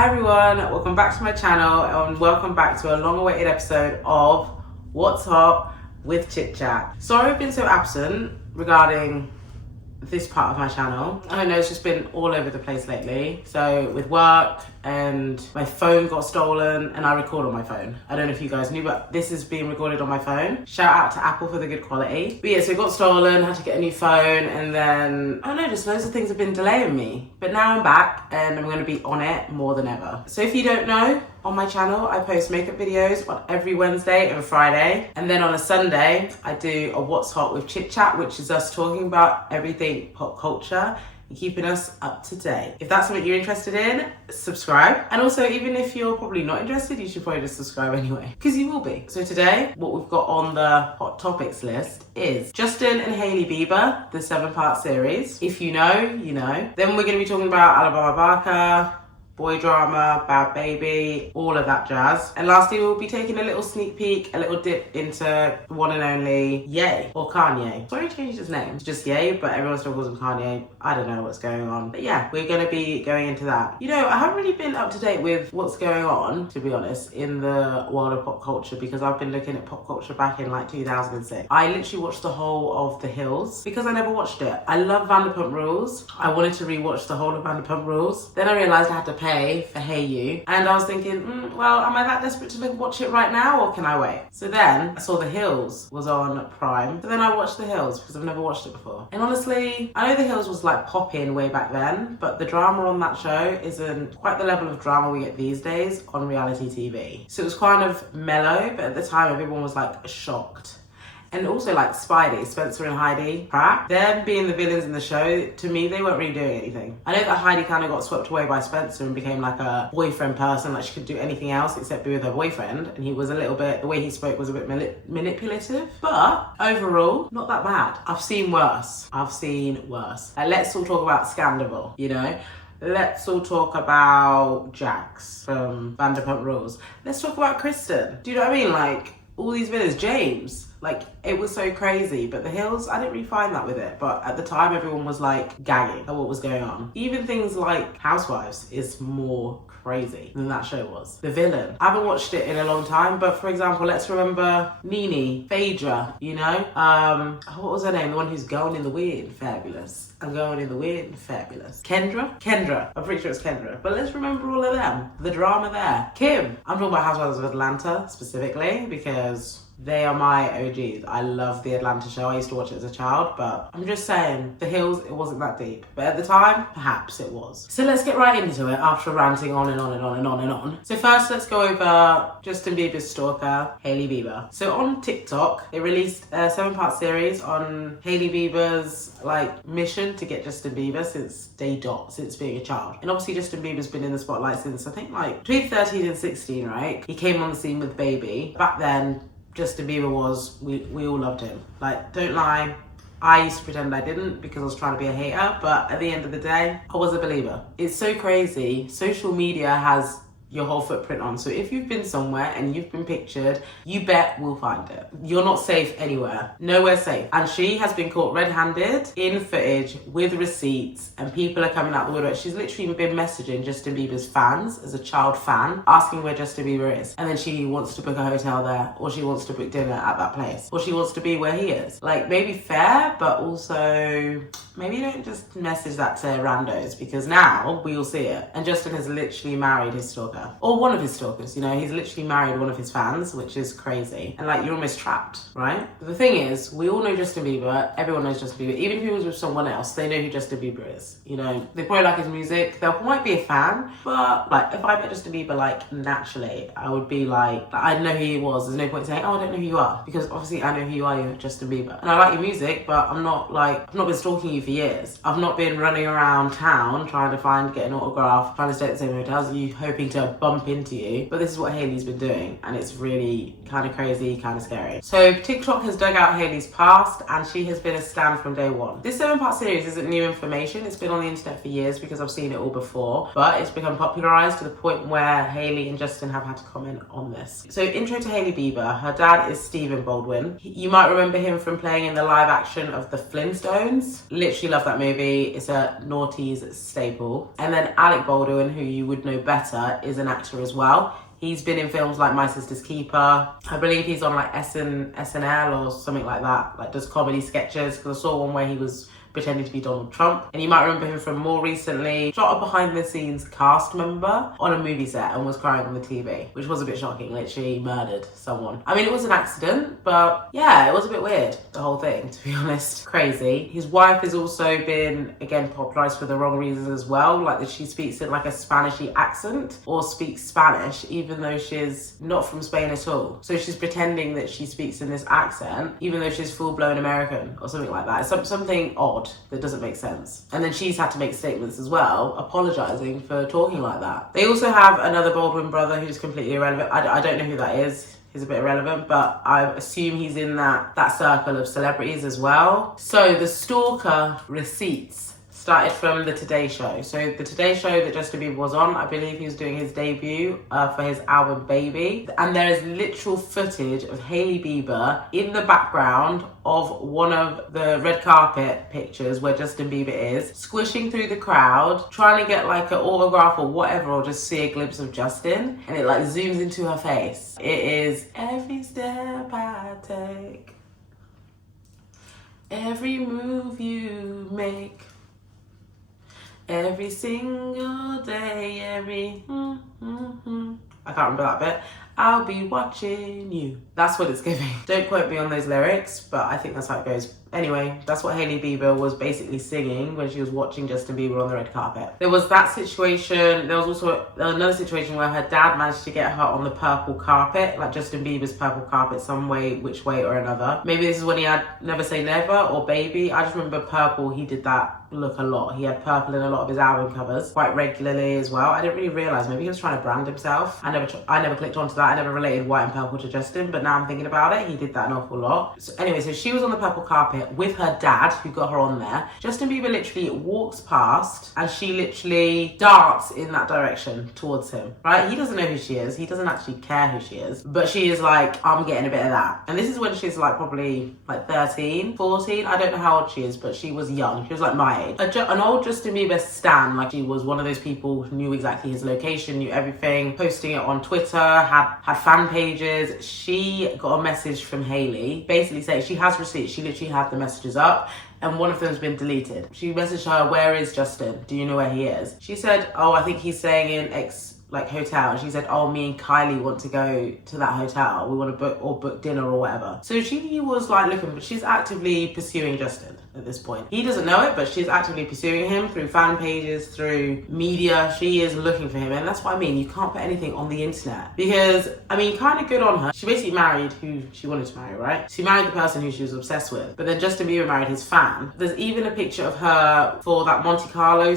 Hi everyone, welcome back to my channel and welcome back to a long-awaited episode of What's Hot with Chitchat. Sorry I've been so absent regarding this part of my channel. I know it's just been all over the place lately. So with work and my phone got stolen and I record on my phone. I don't know if you guys knew, but this is being recorded on my phone. Shout out to Apple for the good quality. But yeah, so it got stolen, had to get a new phone, and then, I don't know, just loads of things have been delaying me. But now I'm back and I'm gonna be on it more than ever. So if you don't know, on my channel, I post makeup videos on every Wednesday and Friday. And then on a Sunday, I do a What's Hot with Chitchat, which is us talking about everything pop culture and keeping us up to date. If that's what you're interested in, subscribe. And also, even if you're probably not interested, you should probably just subscribe anyway, because you will be. So today, what we've got on the hot topics list is Justin and Hailey Bieber, the 7-part series. If you know, you know. Then we're gonna be talking about Alabama Barker, boy drama, Bhad Bhabie, all of that jazz. And lastly, we'll be taking a little sneak peek, a little dip into the one and only Ye, or Kanye. Sorry, he changed his name. It's just Ye, but everyone still calls him Kanye. I don't know what's going on. But yeah, we're gonna be going into that. You know, I haven't really been up to date with what's going on, to be honest, in the world of pop culture, because I've been looking at pop culture back in like 2006. I literally watched the whole of The Hills because I never watched it. I love Vanderpump Rules. I wanted to rewatch the whole of Vanderpump Rules. Then I realized I had to pay for Hey You, and I was thinking, well, am I that desperate to watch it right now, or can I wait? So then I saw The Hills was on Prime, so then I watched The Hills because I've never watched it before. And honestly, I know The Hills was like popping way back then, but the drama on that show isn't quite the level of drama we get these days on reality TV. So it was kind of mellow, but at the time everyone was like shocked. And also like Spidey, Spencer and Heidi Pratt, them being the villains in the show, to me, they weren't really doing anything. I know that Heidi kind of got swept away by Spencer and became like a boyfriend person, like she could do anything else except be with her boyfriend. And he was a little bit, the way he spoke was a bit manipulative. But overall, not that bad. I've seen worse. I've seen worse. Like, let's all talk about Scandal, you know? Let's all talk about Jax from Vanderpump Rules. Let's talk about Kristen. Do you know what I mean? Like, all these villains, James, like, it was so crazy. But The Hills, I didn't really find that with it. But at the time, everyone was like gagging at what was going on. Even things like Housewives is more crazy than that show was. The villain, I haven't watched it in a long time, but for example, let's remember Nene, Phaedra, you know? What was her name? The one who's going in the weird, fabulous. I'm going in the weird and fabulous. Kendra. I'm pretty sure it's Kendra. But let's remember all of them. The drama there. Kim. I'm talking about Housewives of Atlanta specifically because they are my OGs. I love the Atlanta show. I used to watch it as a child, but I'm just saying, The Hills, it wasn't that deep. But at the time, perhaps it was. So let's get right into it after ranting on and on and on and on and on. So first, let's go over Justin Bieber's stalker, Hailey Bieber. So on TikTok, they released a 7-part series on Hailey Bieber's like mission to get Justin Bieber since day dot, since being a child. And obviously Justin Bieber's been in the spotlight since I think like between 13 and 16, right? He came on the scene with Baby. Back then, Justin Bieber was, we all loved him. Like, don't lie, I used to pretend I didn't because I was trying to be a hater, but at the end of the day, I was a believer. It's so crazy. Social media has your whole footprint on. So if you've been somewhere and you've been pictured, you bet we'll find it. You're not safe anywhere. Nowhere safe. And she has been caught red-handed in footage with receipts, and people are coming out the woodwork. She's literally been messaging Justin Bieber's fans as a child fan, asking where Justin Bieber is. And then she wants to book a hotel there, or she wants to book dinner at that place, or she wants to be where he is. Like, maybe fair, but also maybe don't just message that to randos, because now we all see it. And Justin has literally married his stalker. Or one of his stalkers, you know, he's literally married one of his fans, which is crazy. And like, you're almost trapped, right? But the thing is, we all know Justin Bieber, everyone knows Justin Bieber. Even if he was with someone else, they know who Justin Bieber is. You know, they probably like his music, they might be a fan, but like, if I met Justin Bieber, like, naturally, I would be like, I know who he was. There's no point saying, oh, I don't know who you are, because obviously I know who you are, you're Justin Bieber. And I like your music, but I'm not like, I've not been stalking you for years. I've not been running around town trying to get an autograph, trying to stay at the same hotels as you, hoping to bump into you. But this is what Hailey's been doing, and it's really kind of crazy, kind of scary. So TikTok has dug out Hailey's past, and she has been a stan from day one. This 7-part series isn't new information. It's been on the internet for years because I've seen it all before, but it's become popularized to the point where Hailey and Justin have had to comment on this. So intro to Hailey Bieber. Her dad is Stephen Baldwin. You might remember him from playing in the live action of the Flintstones. literally love that movie. It's a naughties staple. And then Alec Baldwin, who you would know better, is an actor as well. He's been in films like My Sister's Keeper. I believe he's on like SNL or something like that, like does comedy sketches. Because I saw one where he was pretending to be Donald Trump. And you might remember him from more recently, shot a behind the scenes cast member on a movie set and was crying on the TV, which was a bit shocking, literally murdered someone. I mean, it was an accident, but yeah, it was a bit weird, the whole thing, to be honest. Crazy. His wife has also been, again, popularized for the wrong reasons as well, like that she speaks in like a Spanishy accent or speaks Spanish, even though she's not from Spain at all. So she's pretending that she speaks in this accent, even though she's full-blown American or something like that. It's something odd that doesn't make sense. And then she's had to make statements as well, apologizing for talking like that. They also have another Baldwin brother who's completely irrelevant. I don't know who that is. He's a bit irrelevant, but I assume he's in that circle of celebrities as well. So the stalker receipts started from the Today Show. So the Today Show that Justin Bieber was on, I believe he was doing his debut for his album Baby. And there is literal footage of Hailey Bieber in the background of one of the red carpet pictures where Justin Bieber is, squishing through the crowd, trying to get like an autograph or whatever, or just see a glimpse of Justin. And it like zooms into her face. It is every step I take, every move you make, every single day, every I can't remember that bit. I'll be watching you. That's what it's giving. Don't quote me on those lyrics, but I think that's how it goes. Anyway, that's what Hailey Bieber was basically singing when she was watching Justin Bieber on the red carpet. There was that situation. There was also another situation where her dad managed to get her on the purple carpet, like Justin Bieber's purple carpet, some way, which way or another. Maybe this is when he had Never Say Never or Baby. I just remember purple, he did that look a lot. He had purple in a lot of his album covers quite regularly as well. I didn't really realise, maybe he was trying to brand himself. I never clicked onto that. I never related white and purple to Justin, but now I'm thinking about it, he did that an awful lot. So anyway, so she was on the purple carpet with her dad, who got her on there. Justin Bieber literally walks past and she literally darts in that direction towards him, right? He doesn't know who she is. He doesn't actually care who she is, but she is like, I'm getting a bit of that. And this is when she's like probably like 13, 14. I don't know how old she is, but she was young. She was like my age. An old Justin Bieber stan, like she was one of those people who knew exactly his location, knew everything, posting it on Twitter, had fan pages. She got a message from Hailey basically saying she has receipts. She literally had the messages up and one of them's been deleted. She messaged her, where is Justin? Do you know where he is? She said, oh, I think he's staying in X like hotel. And she said, oh, me and Kylie want to go to that hotel. We want to book dinner or whatever. So she was like looking, but she's actively pursuing Justin at this point. He doesn't know it, but she's actively pursuing him through fan pages, through media. She is looking for him. And that's what I mean. You can't put anything on the internet because, I mean, kind of good on her. She basically married who she wanted to marry, right? She married the person who she was obsessed with. But then Justin Bieber married his fan. There's even a picture of her for that Monte Carlo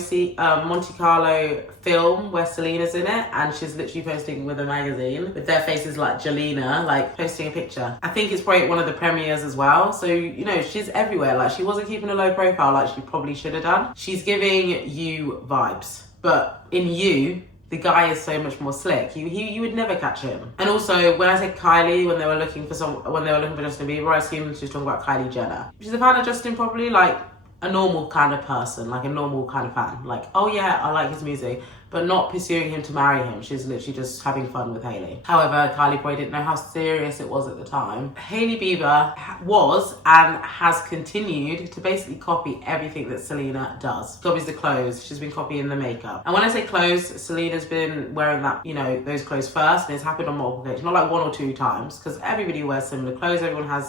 film where Selena's in it. And she's literally posting with a magazine with their faces like Jelena, like posting a picture. I think it's probably one of the premieres as well. So, you know, she's everywhere. Like she wasn't keeping a low profile like she probably should have done. She's giving you vibes. But in You, the guy is so much more slick. You would never catch him. And also, when I said Kylie, when they were looking for Justin Bieber, I assumed she was talking about Kylie Jenner. She's a fan of Justin, probably like a normal kind of person, like a normal kind of fan. Like, oh yeah, I like his music, but not pursuing him to marry him. She's literally just having fun with Hailey. However, Kylie probably didn't know how serious it was at the time. Hailey Bieber was and has continued to basically copy everything that Selena does. Copies the clothes, she's been copying the makeup. And when I say clothes, Selena's been wearing that, you know, those clothes first, and it's happened on multiple occasions, not like one or two times, because everybody wears similar clothes,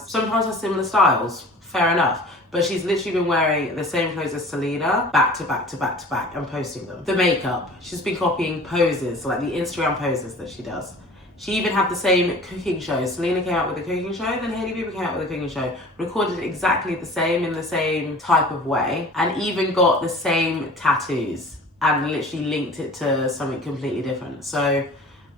sometimes has similar styles, fair enough. But she's literally been wearing the same clothes as Selena back to back to back to back and posting them. The makeup, she's been copying poses, like the Instagram poses that she does. She even had the same cooking show. Selena came out with a cooking show, then Hailey Bieber came out with a cooking show. Recorded exactly the same in the same type of way, and even got the same tattoos and literally linked it to something completely different. So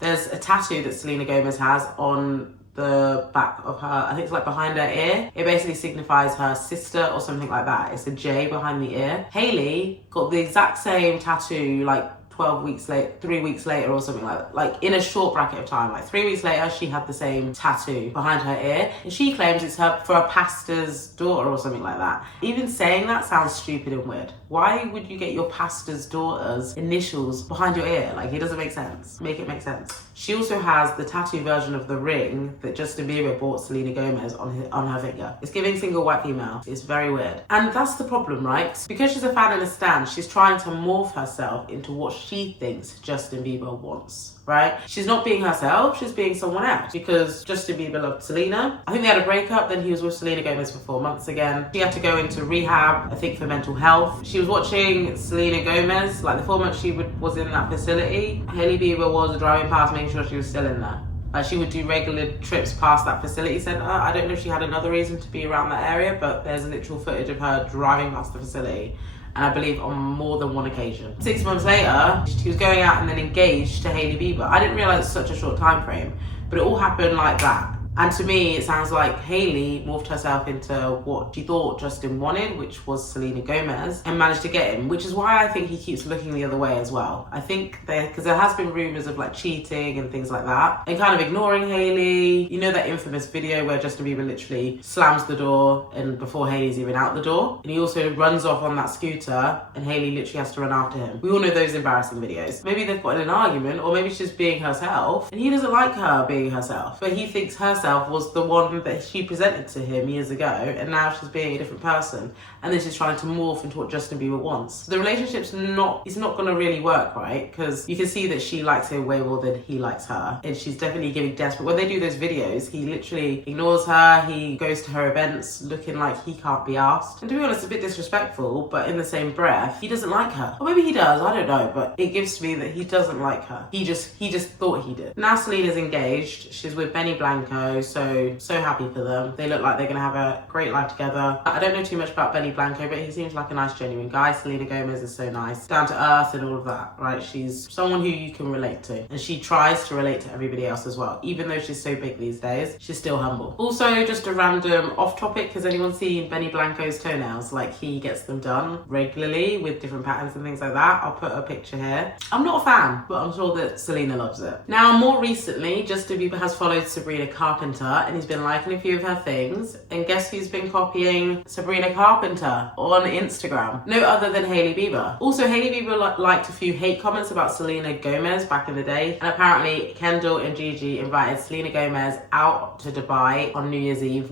there's a tattoo that Selena Gomez has on the back of her, I think it's like behind her ear. It basically signifies her sister or something like that. It's a J behind the ear. Hailey got the exact same tattoo like 12 weeks later, 3 weeks later or something like that. Like in a short bracket of time, like 3 weeks later, she had the same tattoo behind her ear. And she claims it's her for a pastor's daughter or something like that. Even saying that sounds stupid and weird. Why would you get your pastor's daughter's initials behind your ear? Like, it doesn't make sense. Make it make sense. She also has the tattoo version of the ring that Justin Bieber bought Selena Gomez on her finger. It's giving single white female. It's very weird. And that's the problem, right? Because she's a fan and a stan, she's trying to morph herself into what she thinks Justin Bieber wants. Right? She's not being herself, she's being someone else. Because Justin Bieber loved Selena. I think they had a breakup, then he was with Selena Gomez for 4 months again. She had to go into rehab, I think for mental health. She was watching Selena Gomez, like the 4 months she was in that facility. Hailey Bieber was driving past, making sure she was still in there. She would do regular trips past that facility centre. I don't know if she had another reason to be around that area, but there's literal footage of her driving past the facility. And I believe on more than one occasion. 6 months later, she was going out and then engaged to Hailey Bieber. I didn't realise it's such a short time frame, but it all happened like that. And to me, it sounds like Hailey morphed herself into what she thought Justin wanted, which was Selena Gomez, and managed to get him, which is why I think he keeps looking the other way as well. I think because there has been rumours of like cheating and things like that, and kind of ignoring Hailey. You know that infamous video where Justin Bieber literally slams the door and before Hailey's even out the door, and he also runs off on that scooter and Hailey literally has to run after him. We all know those embarrassing videos. Maybe they've got in an argument, or maybe she's being herself, and he doesn't like her being herself, but he thinks herself was the one that she presented to him years ago, and now she's being a different person, and then she's trying to morph into what Justin Bieber wants. The relationship's not going to really work, right? Because you can see that she likes him way more than he likes her, and she's definitely getting desperate. When they do those videos, he literally ignores her, he goes to her events looking like he can't be asked, and to be honest, a bit disrespectful, but in the same breath, he doesn't like her. Or maybe he does, I don't know, but it gives me that he doesn't like her. He just thought he did. Now Selena's engaged, she's with Benny Blanco, so happy for them. They look like they're gonna have a great life together. I don't know too much about Benny Blanco, but he seems like a nice, genuine guy. Selena Gomez is so nice, down to earth and all of that, right? She's someone who you can relate to, and she tries to relate to everybody else as well. Even though she's so big these days, she's still humble. Also, just a random off topic, has anyone seen Benny Blanco's toenails? Like, he gets them done regularly with different patterns and things like that. I'll put a picture here. I'm not a fan, but I'm sure that Selena loves it. Now, more recently, Justin Bieber has followed Sabrina Carpenter, and he's been liking a few of her things, and guess who's been copying Sabrina Carpenter on Instagram? No other than Hailey Bieber. Also, Hailey Bieber liked a few hate comments about Selena Gomez back in the day, and apparently Kendall and Gigi invited Selena Gomez out to Dubai on New Year's Eve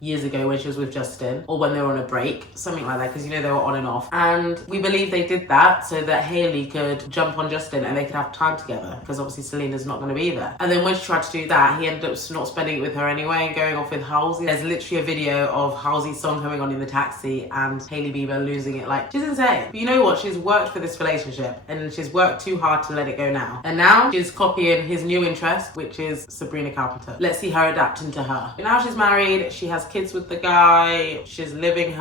years ago when she was with Justin, or when they were on a break, something like that, because you know they were on and off. And we believe they did that so that Hailey could jump on Justin and they could have time together, because obviously Selena's not going to be there. And then when she tried to do that, he ended up not spending it with her anyway and going off with Halsey. There's literally a video of Halsey's song coming on in the taxi and Hailey Bieber losing it. Like, she's insane. But you know what? She's worked for this relationship, and she's worked too hard to let it go now. And now she's copying his new interest, which is Sabrina Carpenter. Let's see her adapting to her. And now she's married, she has kids with the guy, she's living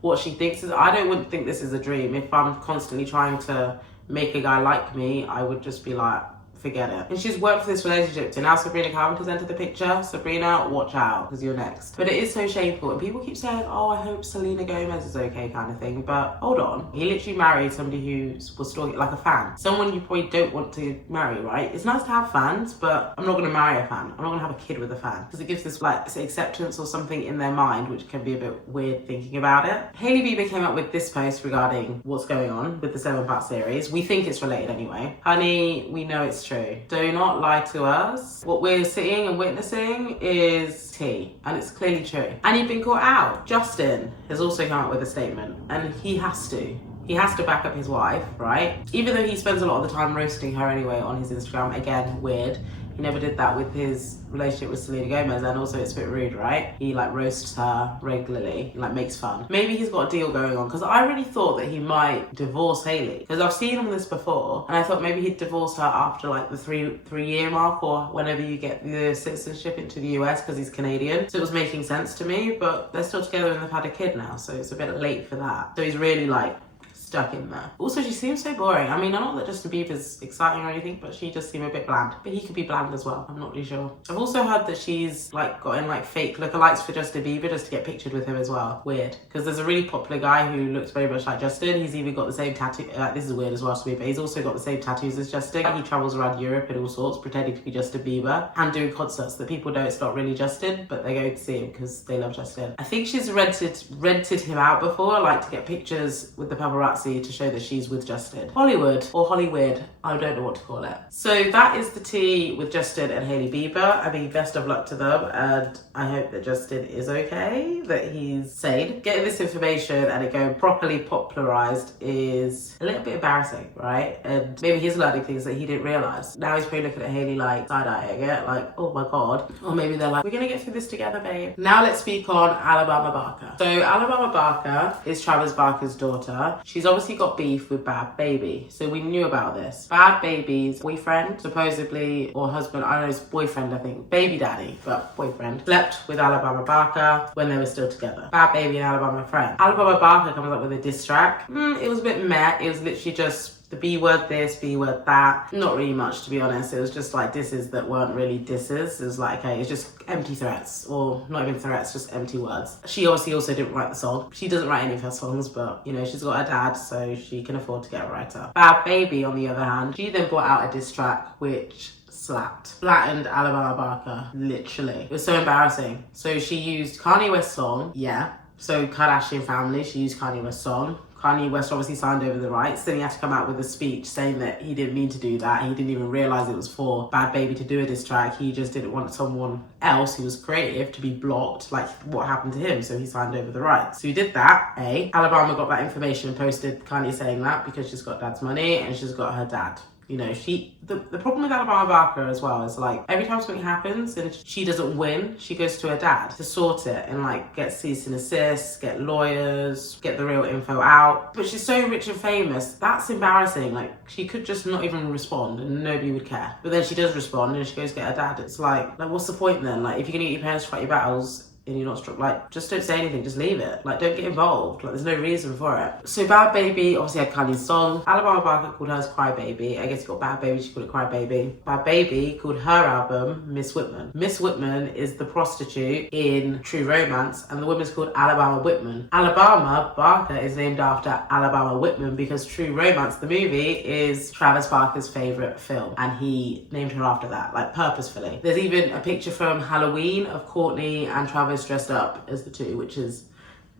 what she thinks is. I wouldn't think this is a dream. If I'm constantly trying to make a guy like me, I would just be like, forget it. And she's worked for this relationship, so now Sabrina Carpenter's entered the picture. Sabrina, watch out, because you're next. But it is so shameful, and people keep saying, oh, I hope Selena Gomez is okay, kind of thing. But hold on, he literally married somebody who was stalking, like a fan. Someone you probably don't want to marry, right? It's nice to have fans, but I'm not gonna marry a fan. I'm not gonna have a kid with a fan, because it gives this like acceptance or something in their mind, which can be a bit weird thinking about it. Hailey Bieber came up with this post regarding what's going on with the 7-part series. We think it's related anyway. Honey, we know it's true. Do not lie to us. What we're seeing and witnessing is tea, and it's clearly true. And you've been caught out. Justin has also come up with a statement, and he has to. He has to back up his wife, right? Even though he spends a lot of the time roasting her anyway on his Instagram. Again, weird. He never did that with his relationship with Selena Gomez, and also it's a bit rude, right? He like roasts her regularly, like makes fun. Maybe he's got a deal going on, because I really thought that he might divorce Hailey, because I've seen him this before, and I thought maybe he'd divorce her after like the three-year mark, or whenever you get the citizenship into the US, because he's Canadian. So it was making sense to me, but they're still together and they've had a kid now, so it's a bit late for that. So he's really like stuck in there. Also, she seems so boring. I mean, not that Justin Bieber's exciting or anything, but she does seem a bit bland. But he could be bland as well. I'm not really sure. I've also heard that she's like gotten like fake lookalikes for Justin Bieber just to get pictured with him as well. Weird. Because there's a really popular guy who looks very much like Justin. He's even got the same tattoo. This is weird as well to me, but he's also got the same tattoos as Justin. He travels around Europe and all sorts, pretending to be Justin Bieber and doing concerts that people know it's not really Justin, but they go to see him because they love Justin. I think she's rented him out before, like to get pictures with the paparazzi to show that she's with Justin. Hollywood or Hollywood, I don't know what to call it. So that is the tea with Justin and Hailey Bieber. I mean, best of luck to them, and I hope that Justin is okay, that he's sane. Getting this information and it going properly popularized is a little bit embarrassing, right? And maybe he's learning things that he didn't realize. Now he's probably looking at Hailey like side-eyeing it, like, oh my god. Or maybe they're like, we're gonna get through this together, babe. Now let's speak on Alabama Barker. So Alabama Barker is Travis Barker's daughter. She's obviously got beef with Bhad Bhabie. So we knew about this. Bhad Bhabie's boyfriend, supposedly, or husband, I don't know, his boyfriend, I think, baby daddy, but boyfriend, slept with Alabama Barker when they were still together. Bhad Bhabie and Alabama friend. Alabama Barker comes up with a diss track. It was a bit meh. It was literally just the B word this, B word that. Not really much, to be honest. It was just like disses that weren't really disses. It was like, okay, it's just empty threats, or not even threats, just empty words. She obviously also didn't write the song. She doesn't write any of her songs, but you know, she's got her dad, so she can afford to get a writer. Bhad Bhabie, on the other hand, she then brought out a diss track which slapped. Flattened Alabama Barker, literally. It was so embarrassing. So she used Kanye West's song, yeah. So Kardashian family, she used Kanye West's song. Kanye West obviously signed over the rights. Then he had to come out with a speech saying that he didn't mean to do that. He didn't even realize it was for Bhad Bhabie to do a diss track. He just didn't want someone else who was creative to be blocked, like what happened to him. So he signed over the rights. So he did that. Alabama got that information and posted Kanye saying that because she's got dad's money and she's got her dad. You know, the problem with Alabama Barker as well is like every time something happens and she doesn't win, she goes to her dad to sort it and like get cease and assist, get lawyers, get the real info out. But she's so rich and famous, that's embarrassing. Like she could just not even respond and nobody would care. But then she does respond and she goes to get her dad. It's like what's the point then? Like if you're gonna get your parents to fight your battles and you're not struck, like just don't say anything, just leave it. Like don't get involved, like there's no reason for it. So Bhad Bhabie obviously had Kanye's song. Alabama Barker called hers Cry Bhabie. I guess he got Bhad Bhabie, she called it Cry Bhabie. Bhad Bhabie called her album Miss Whitman. Miss Whitman is the prostitute in True Romance and the woman's called Alabama Whitman. Alabama Barker is named after Alabama Whitman because True Romance, the movie, is Travis Barker's favourite film and he named her after that, like purposefully. There's even a picture from Halloween of Courtney and Travis dressed up as the two, which is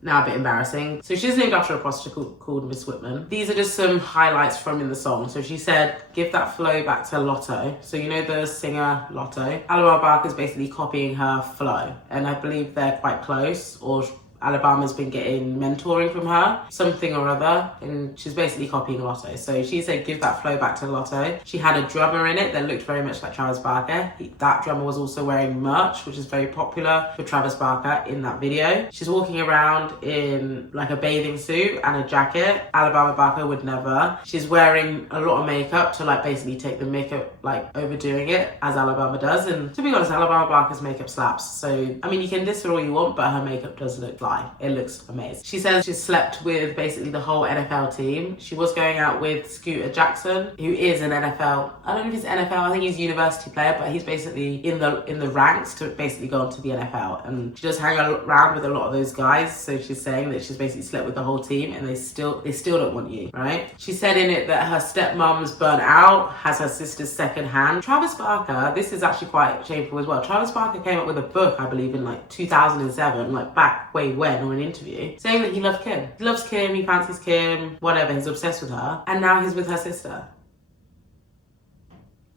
now a bit embarrassing. So she's named after a prostitute called Miss Whitman. These are just some highlights from in the song. So she said, give that flow back to Lotto. So you know the singer Lotto? Alabama Barker's basically copying her flow. And I believe they're quite close, or Alabama's been getting mentoring from her, something or other, and she's basically copying Lotto. So she said, give that flow back to Lotto. She had a drummer in it that looked very much like Travis Barker. That drummer was also wearing merch, which is very popular for Travis Barker in that video. She's walking around in like a bathing suit and a jacket. Alabama Barker would never. She's wearing a lot of makeup to like basically take the makeup, like overdoing it, as Alabama does. And to be honest, Alabama Barker's makeup slaps. So, I mean, you can diss her all you want, but her makeup does look like it looks amazing. She says she's slept with basically the whole NFL team. She was going out with Scooter Jackson, who is an NFL, I don't know if he's NFL, I think he's a university player, but he's basically in the ranks to basically go into the NFL. And she does hang around with a lot of those guys. So she's saying that she's basically slept with the whole team and they still don't want you, right? She said in it that her stepmom's burnt out, has her sister's second hand. Travis Barker, this is actually quite shameful as well. Travis Barker came up with a book, I believe in like 2007, like back way when, or an interview, saying that he loved Kim. He loves Kim, he fancies Kim, whatever, he's obsessed with her. And now he's with her sister.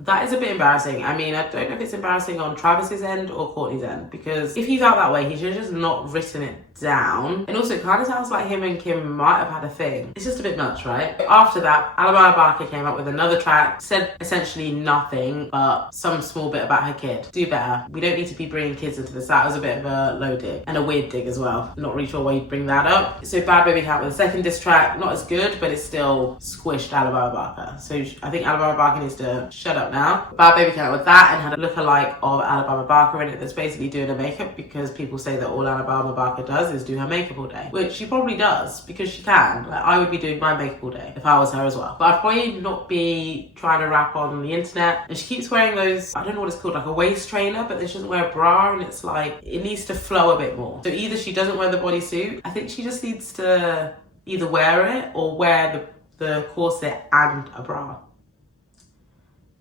That is a bit embarrassing. I mean, I don't know if it's embarrassing on Travis's end or Courtney's end, because if he felt that way, he should have just not written it down. And also, it kind of sounds like him and Kim might have had a thing. It's just a bit much, right? After that, Alabama Barker came up with another track, said essentially nothing, but some small bit about her kid. Do better. We don't need to be bringing kids into this. That was a bit of a low dig, and a weird dig as well. Not really sure why you'd bring that up. So Bhad Bhabie came out with a second diss track, not as good, but it still squished Alabama Barker. So I think Alabama Barker needs to shut up TikTok now. Bhad Bhabie came out with that and had a lookalike of Alabama Barker in it that's basically doing her makeup, because people say that all Alabama Barker does is do her makeup all day, which she probably does because she can. Like, I would be doing my makeup all day if I was her as well. But I'd probably not be trying to rap on the internet. And she keeps wearing those, I don't know what it's called, like a waist trainer, but then she doesn't wear a bra, and it's like, it needs to flow a bit more. So either she doesn't wear the bodysuit, I think she just needs to either wear it or wear the corset and a bra.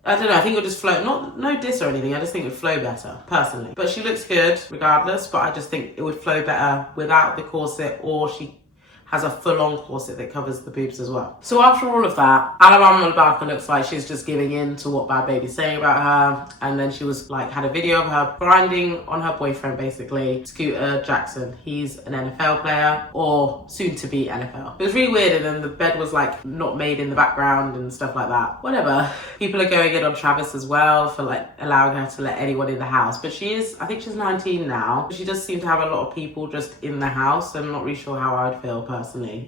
I don't know, I think it'll just flow, no diss or anything, I just think it would flow better, personally. But she looks good regardless, but I just think it would flow better without the corset, or she has a full-on corset that covers the boobs as well. So after all of that, Alabama Barker looks like she's just giving in to what Bhad Bhabie's saying about her. And then she was like, had a video of her grinding on her boyfriend, basically, Scooter Jackson. He's an NFL player, or soon to be NFL. It was really weird, and then the bed was like not made in the background and stuff like that. Whatever. People are going in on Travis as well for like allowing her to let anyone in the house. But she is, I think she's 19 now. She does seem to have a lot of people just in the house. I'm not really sure how I would feel personally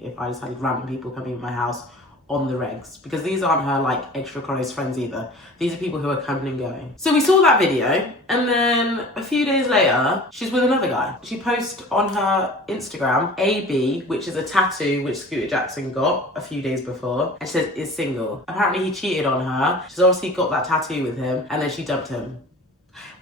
if I just had random people coming in my house on the regs, because these aren't her like extra close friends either. These are people who are coming and going. So we saw that video, and then a few days later she's with another guy. She posts on her Instagram AB, which is a tattoo which Scooter Jackson got a few days before, and she says is single. Apparently he cheated on her. She's obviously got that tattoo with him, and then she dumped him.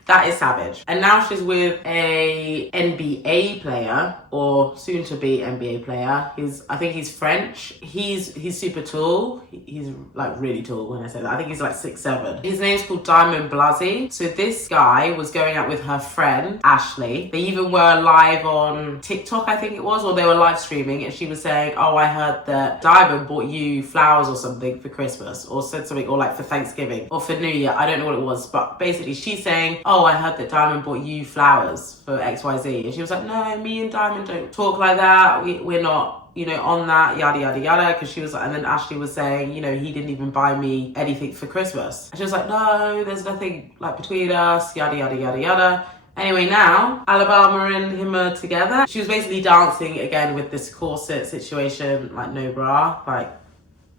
That is savage. And now she's with a NBA player, or soon to be NBA player. I think he's French. He's super tall. He's like really tall when I say that. I think he's like 6'7". His name's called Diamond Blasey. So this guy was going out with her friend, Ashley. They even were live on TikTok, I think it was, or they were live streaming, and she was saying, oh, I heard that Diamond bought you flowers or something for Christmas, or said something, or like for Thanksgiving, or for New Year. I don't know what it was, but basically she's saying, oh, I heard that Diamond bought you flowers for XYZ. And she was like, no, me and Diamond don't talk like that. We're not, you know, on that, yada, yada, yada. Because she was like, and then Ashley was saying, you know, he didn't even buy me anything for Christmas. And she was like, no, there's nothing like between us, yada, yada, yada, yada. Anyway, now Alabama and him are together. She was basically dancing again with this corset situation, like no bra, like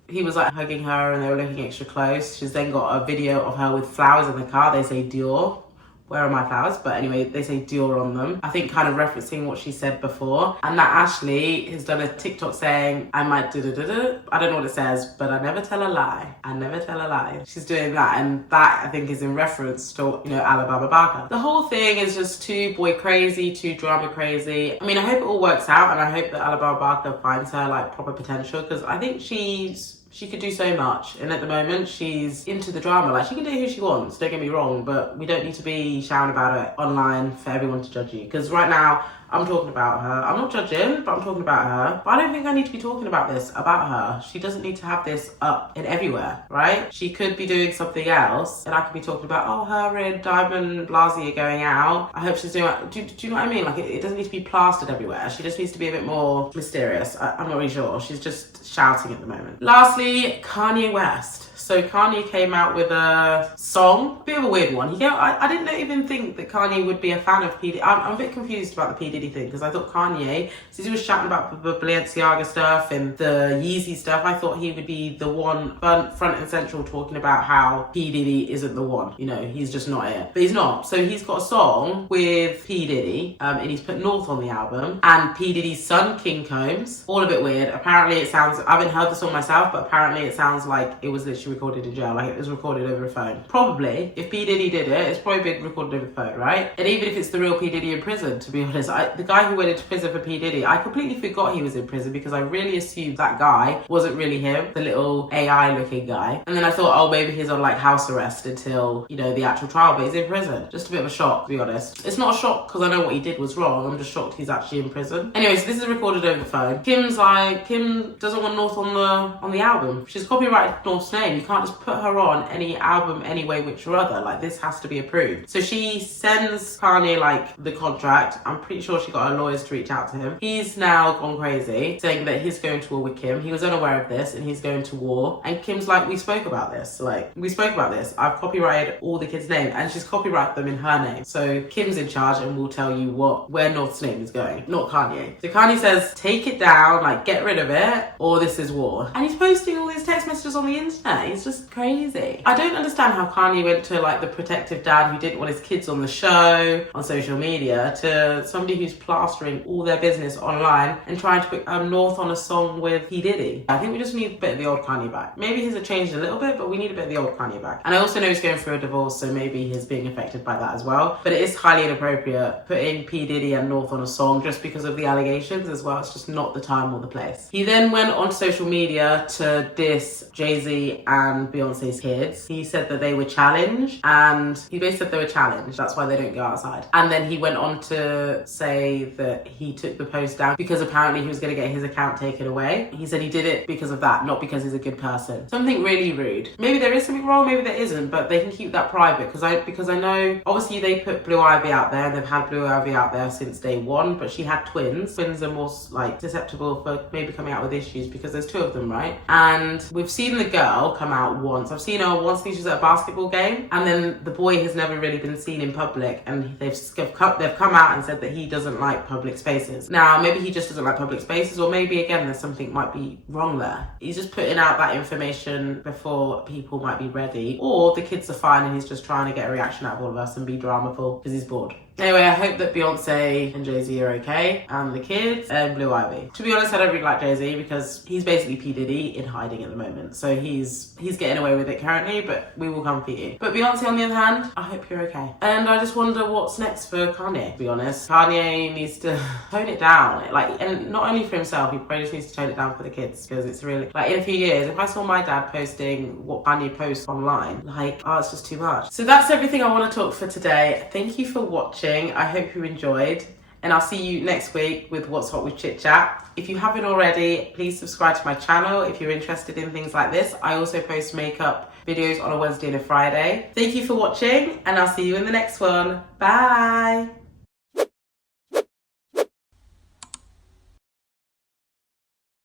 he was like hugging her and they were looking extra close. She's then got a video of her with flowers in the car. They say Dior. Where are my flowers? But anyway, they say Dior on them. I think kind of referencing what she said before. And that Ashley has done a TikTok saying, I might do-do-do-do. I don't know what it says, but I never tell a lie. I never tell a lie. She's doing that. And that, I think, is in reference to, you know, Alabama Barker. The whole thing is just too boy crazy, too drama crazy. I mean, I hope it all works out. And I hope that Alabama Barker finds her, like, proper potential. Because I think she could do so much, and at the moment she's into the drama. Like, she can do who she wants, don't get me wrong, but we don't need to be shouting about it online for everyone to judge you. Because right now I'm talking about her. I'm not judging, but I'm talking about her. But I don't think I need to be talking about this about her. She doesn't need to have this up and everywhere, right? She could be doing something else, and I could be talking about, oh, her and Diamond Blasey are going out. I hope she's doing it. Do you know what I mean? Like, it doesn't need to be plastered everywhere. She just needs to be a bit more mysterious. I'm not really sure. She's just shouting at the moment. Lastly, Kanye West. So Kanye came out with a song, a bit of a weird one. I didn't even think that Kanye would be a fan of P. Diddy. I'm a bit confused about the P. Diddy thing, because I thought Kanye, since he was shouting about the Balenciaga stuff and the Yeezy stuff, I thought he would be the one front and central talking about how P. Diddy isn't the one. You know, he's just not it. But he's not. So he's got a song with P. Diddy, and he's put North on the album, and P. Diddy's son, King Combs. All a bit weird. Apparently it sounds, I haven't heard the song myself, but apparently it sounds like it was literally recorded in jail, like it was recorded over a phone. Probably, if P. Diddy did it, it's probably been recorded over the phone, right? And even if it's the real P. Diddy in prison, to be honest, the guy who went into prison for P. Diddy, I completely forgot he was in prison, because I really assumed that guy wasn't really him, the little AI looking guy. And then I thought, oh, maybe he's on like house arrest until, you know, the actual trial, but he's in prison. Just a bit of a shock, to be honest. It's not a shock because I know what he did was wrong, I'm just shocked he's actually in prison. Anyway, so this is recorded over the phone. Kim doesn't want North on the album. She's copyrighted North's name. You can't just put her on any album anyway, which or other. Like, this has to be approved. So she sends Kanye like the contract. I'm pretty sure she got her lawyers to reach out to him. He's now gone crazy, saying that he's going to war with Kim. He was unaware of this and he's going to war. And Kim's like, we spoke about this. I've copyrighted all the kids' names, and she's copyrighted them in her name. So Kim's in charge and will tell you where North's name is going, not Kanye. So Kanye says, take it down, like get rid of it, or this is war. And he's posting all these text messages on the internet. He's just crazy. I don't understand how Kanye went to like the protective dad who didn't want his kids on the show, on social media, to somebody who's plastering all their business online and trying to put North on a song with P. Diddy. I think we just need a bit of the old Kanye back. Maybe his have changed a little bit, but we need a bit of the old Kanye back. And I also know he's going through a divorce, so maybe he's being affected by that as well. But it is highly inappropriate putting P. Diddy and North on a song just because of the allegations as well. It's just not the time or the place. He then went on social media to diss Jay-Z and Beyonce's kids. He said that they were challenged, and he basically said they were challenged. That's why they don't go outside. And then he went on to say that he took the post down because apparently he was going to get his account taken away. He said he did it because of that, not because he's a good person. Something really rude. Maybe there is something wrong, maybe there isn't, but they can keep that private because I know obviously they put Blue Ivy out there, and they've had Blue Ivy out there since day one, but she had twins. Twins are more like susceptible for maybe coming out with issues because there's two of them, right? And we've seen the girl come out once. I've seen her once, I think she was at a basketball game, and then the boy has never really been seen in public, and they've come out and said that he doesn't like public spaces. Now maybe he just doesn't like public spaces, or maybe again there's something might be wrong there. He's just putting out that information before people might be ready, or the kids are fine and he's just trying to get a reaction out of all of us and be dramaful because he's bored. Anyway, I hope that Beyonce and Jay-Z are okay, and the kids, and Blue Ivy. To be honest, I don't really like Jay-Z because he's basically P. Diddy in hiding at the moment. So he's getting away with it currently, but we will come for you. But Beyonce, on the other hand, I hope you're okay. And I just wonder what's next for Kanye, to be honest. Kanye needs to tone it down. Like, and not only for himself, he probably just needs to tone it down for the kids, because it's really, like, in a few years, if I saw my dad posting what Kanye posts online, like, oh, it's just too much. So that's everything I want to talk for today. Thank you for watching. I hope you enjoyed, and I'll see you next week with What's Hot with Chit Chat. If you haven't already, please subscribe to my channel if you're interested in things like this. I also post makeup videos on a Wednesday and a Friday. Thank you for watching, and I'll see you in the next one. Bye.